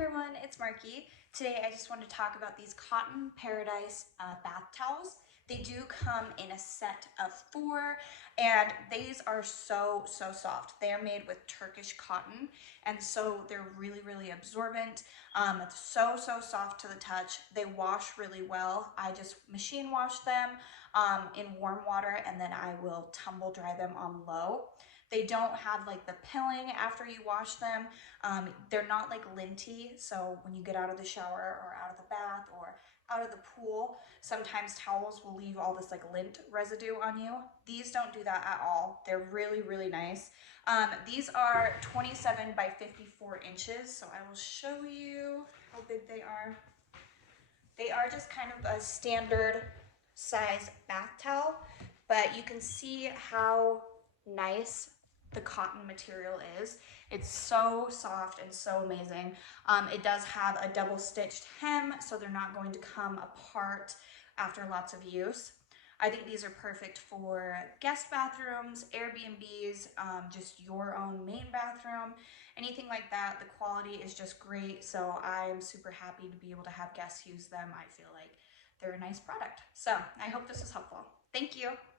everyone, it's Marky. Today I just want to talk about these Cotton Paradise bath towels. They do come in a set of 4 and these are so soft. They are made with Turkish cotton and so they're really absorbent. It's so soft to the touch. They wash really well. I just machine wash them in warm water and then I will tumble dry them on low. They don't have like the pilling after you wash them. They're not like linty, so when you get out of the shower or out of the bath or out of the pool, sometimes towels will leave all this like lint residue on you. These don't do that at all. They're really nice. These are 27 by 54 inches, so I will show you how big they are. They are just kind of a standard size bath towel, but you can see how nice the cotton material is. It's so soft and so amazing. It does have a double stitched hem, so they're not going to come apart after lots of use. I think these are perfect for guest bathrooms, Airbnbs, just your own main bathroom, anything like that. The quality is just great, so I'm super happy to be able to have guests use them. I feel like they're a nice product. So I hope this is helpful. Thank you.